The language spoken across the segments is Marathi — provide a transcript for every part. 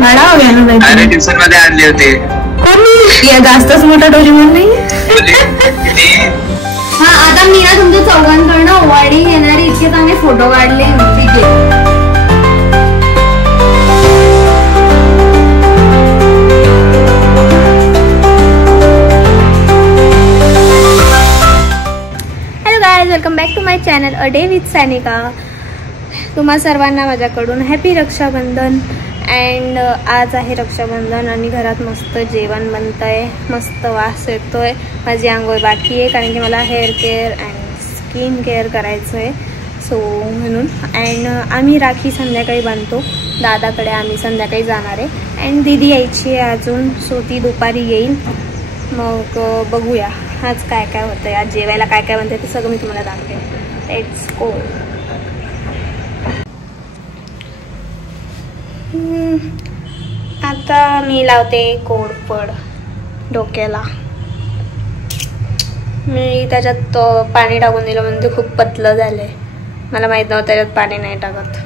भाडा वगैरे ना अरे ट्युशन मध्ये आणले होते कोणी या जास्तच मोठा डोरेमॉन नाही हा आता मी ना तुमच्या चौघांकडनं ओवाळी घेणारे इतके चांगले फोटो काढले welcome back to my channel a day with Sanika. तुम्हा सर्वांना माझ्याकडून हॅपी रक्षाबंधन। अँड आज आहे रक्षाबंधन आणि घरात मस्त जेवण बनतं आहे, मस्त वास येतो आहे। माझी आंघोळ बाकी आहे कारण की मला hair care and skin care करायचं आहे, सो म्हणून। अँड आम्ही राखी संध्याकाळी बांधतो, दादाकडे आम्ही संध्याकाळी जाणार आहे। अँड दीदी यायची आहे अजून, सो ती दुपारी येईल। मग बघूया आज काय काय होतं, आज जेवायला काय काय बनतं ते सगळं मी तुम्हाला दाखवेन। Let's go. आता मी लावते कोडपड डोक्याला। मी त्याच्यात पाणी टाकून दिलं म्हणजे ते खूप पतलं झालंय, मला माहित नव्हतं त्याच्यात पाणी नाही टाकत।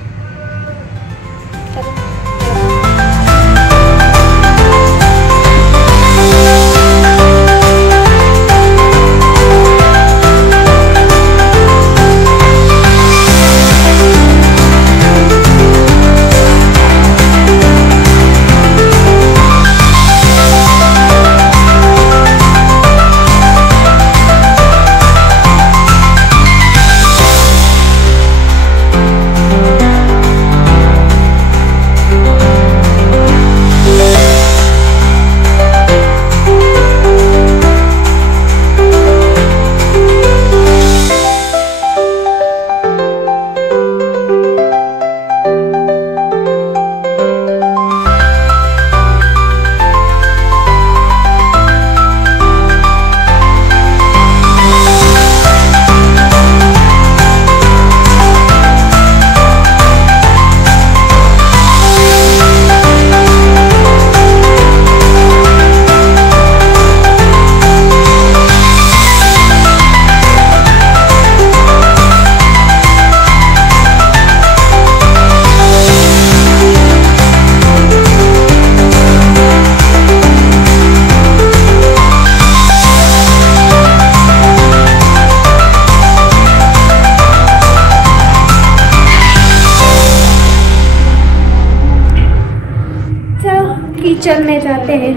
किचन में जाते हैं,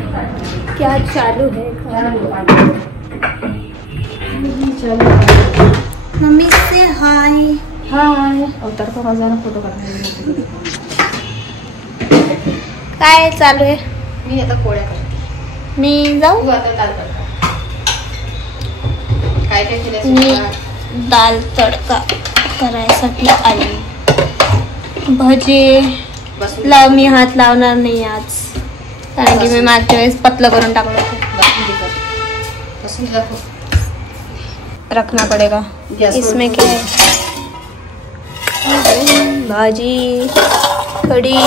क्या चालू है। मम्मी से हाय हाय। अवतार का माझा फोटो काढायला काय चालू आहे? मी आता पोळ्या करते। मी जाऊ? तू आता दाल तडका काय काय केलं? मी दाल तडका करायसाठी आली। भजी ला मी हात लावणार नाही आज, कारण की मी मागच्या वेळेस पतलं करून टाकलं होतं। रखना पड़ेगा इसमें क्या है? भाजी, कढी,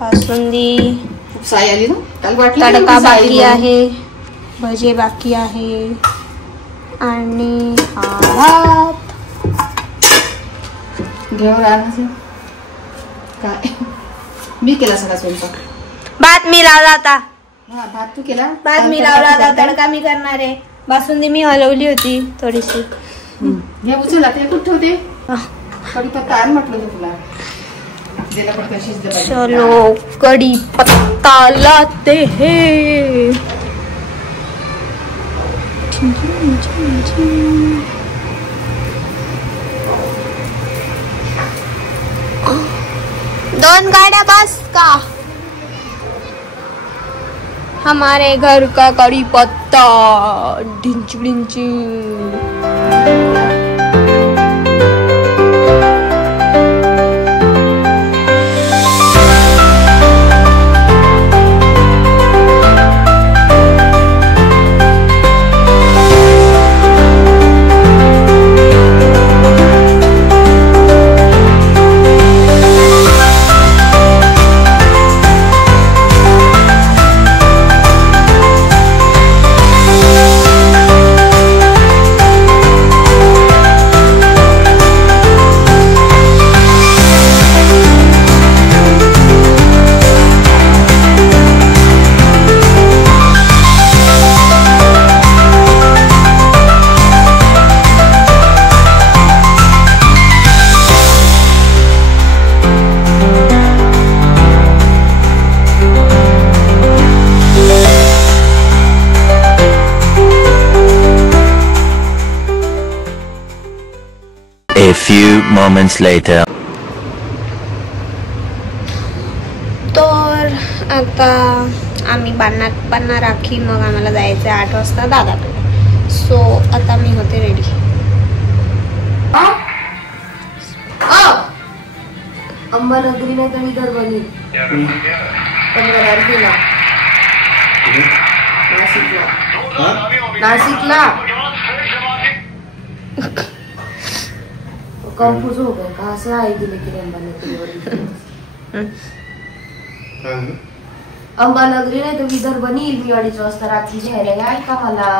बासुंदी, तडका बाकी आहे, भजी बाकी आहे आणि भात घेऊन काय मी केला सगळा स्वयंपाक। भात मी लावला होता। हा भात तू केला? भात मी लावला होता, तडका मी करणार आहे। बासुंदी मी हलवली होती थोडीशी। हे उचल ते कुठे ठेवते? कढीपत्ता आण म्हटलं तुला, दिला पण कशीच दे पाहिजे। चलो कढीपत्ता लाते हैं। दोन गाड़ियां बस का हमारे घर का कड़ी पत्ता डिंच डिंच। A few moments later. तर आता आम्ही बांधणार राखी, मग आम्हाला जायचं 8 वाजता दादाकडे. सो आता मी होते रेडी. अंबानगरी नाही तर इधर बनी 15 तारखेला नासिकला. कन्फ्यूज हो गया कहाँ से आएगी लेकिन अंबानगरी नाही तर इधर बनी मी 2:30 वाजता रात्री घ्यायला याल का मला.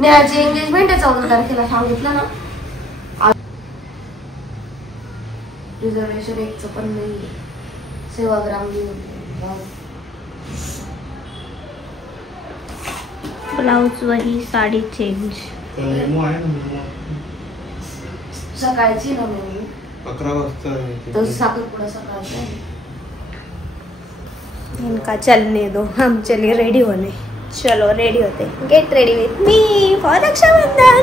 नेहाची एंगेजमेंट आहे 14 तारखेला सांगितलं ना. रिझर्वेशन एकच पण नाही. सेवाग्राम ब्लाउज वही, साडी चेंज. सकाळची ना मी 11 वाजता तर साखरपुडा सकाळचा. इनका चलने दो, हम चलिए रेडी होने. चलो रेडी होते. Get ready with me for Rakshabandhan.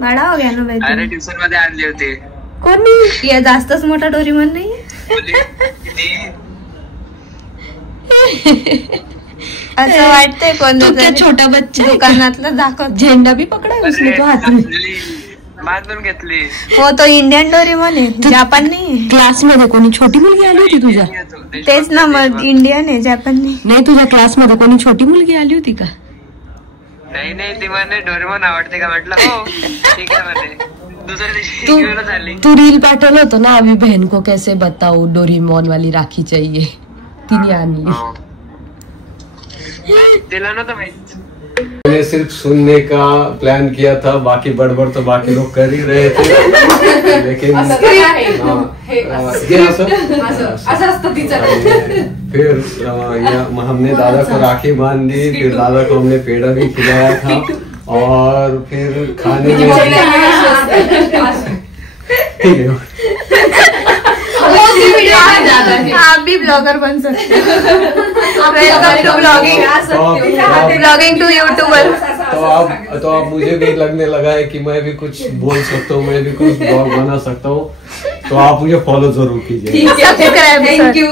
बड़ा हो गया ना भाई. अरे ट्युशन मध्ये आणली होती. कोणी? या जास्तच मोठा डोरीमन नाही. असं वाटतंय कोणतं छोटा बच्चा दुकानातलं दाखव. झेंडा बी पकडाय उसने तो हात में. बांधून घेतली. हो तो इंडियन डोरीमन आहे, जपान नाही. क्लास मध्ये कोणी छोटी मुलगी आली होती तुझ्या? तेच ना मग, इंडियन आहे जपान नाही. तुझ्या क्लास मध्ये कोणी छोटी मुलगी आली होती का? नाही ती म्हणे डोरेमॉन आवडते का? म्हटलं हो ठीक आहे म्हणे. दुसऱ्या दिवशी घेऊन झाली. तू रील पाठवलं होतं ना, अभी बहन को कैसे बताओ डोरेमॉन वाली राखी चाहिए, तिने आणली. तिला नव्हतं माहित. मैंने सिर्फ सुनने का प्लान किया था, बाकी बड़बड़ तो बाकी लोग कर ही रहे थे. लेकिन फिर हमने दादा को राखी बांध दी, फिर दादा को हमने पेड़ा भी खिलाया था, और फिर खाने में ठीक है. आप भी ब्लॉगर बन सकते हो. Blogging to YouTuber. तो अब मुझे भी लगने लगा है कि मैं भी कुछ बोल सकता हूँ, मैं भी कुछ ब्लॉग बना सकता हूँ. तो आप मुझे फॉलो जरूर कीजिए. Thank you.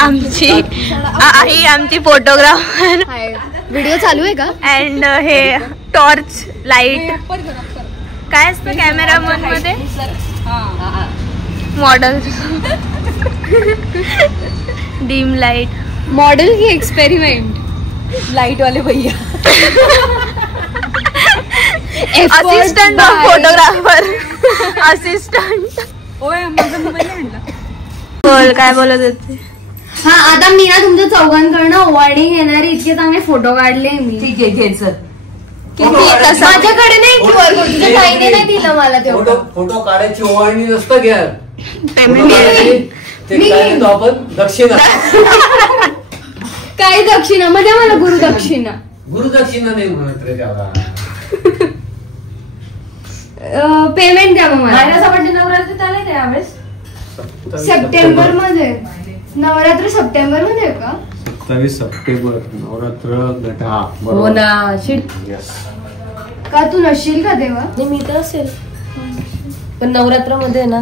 आमची फोटोग्राफर. व्हिडिओ चालू आहे का? अँड हे टॉर्च लाईट काय असतं कॅमेरा मध्ये? मॉडल. डीम लाइट मॉडल की एक्सपेरिमेंट. लाइट वाले भैया. Assistant photographer. असिस्टंट. बोल काय बोलत होते? हा आता मी ना तुमच्या चौघांकडनं ओवाळणी घेणारे इतके चांगले फोटो काढले मी. ठीक आहे घे सर. माझ्याकडे नाही QR कोड, तुझ्या ताईने नाही दिला मला तेवढं. फोटो काढायची ओवाळणी नसतं घ्या पेमेंट ते काय तो आपण दक्षिणा काय दक्षिणा मध्ये मला गुरुदक्षिणा नाही म्हणत रे त्याला. पेमेंट द्या मग मला. नवरात्रीत आले का यावेळेस? सप्टेंबर मध्ये नवरात्र सप्टेंबर मध्ये आहे का? 27 सप्टेंबर नवरात्र घटा. हो ना. शिट. का तू नसशील का तेव्हा? मी तर असेल पण नवरात्रामध्ये ना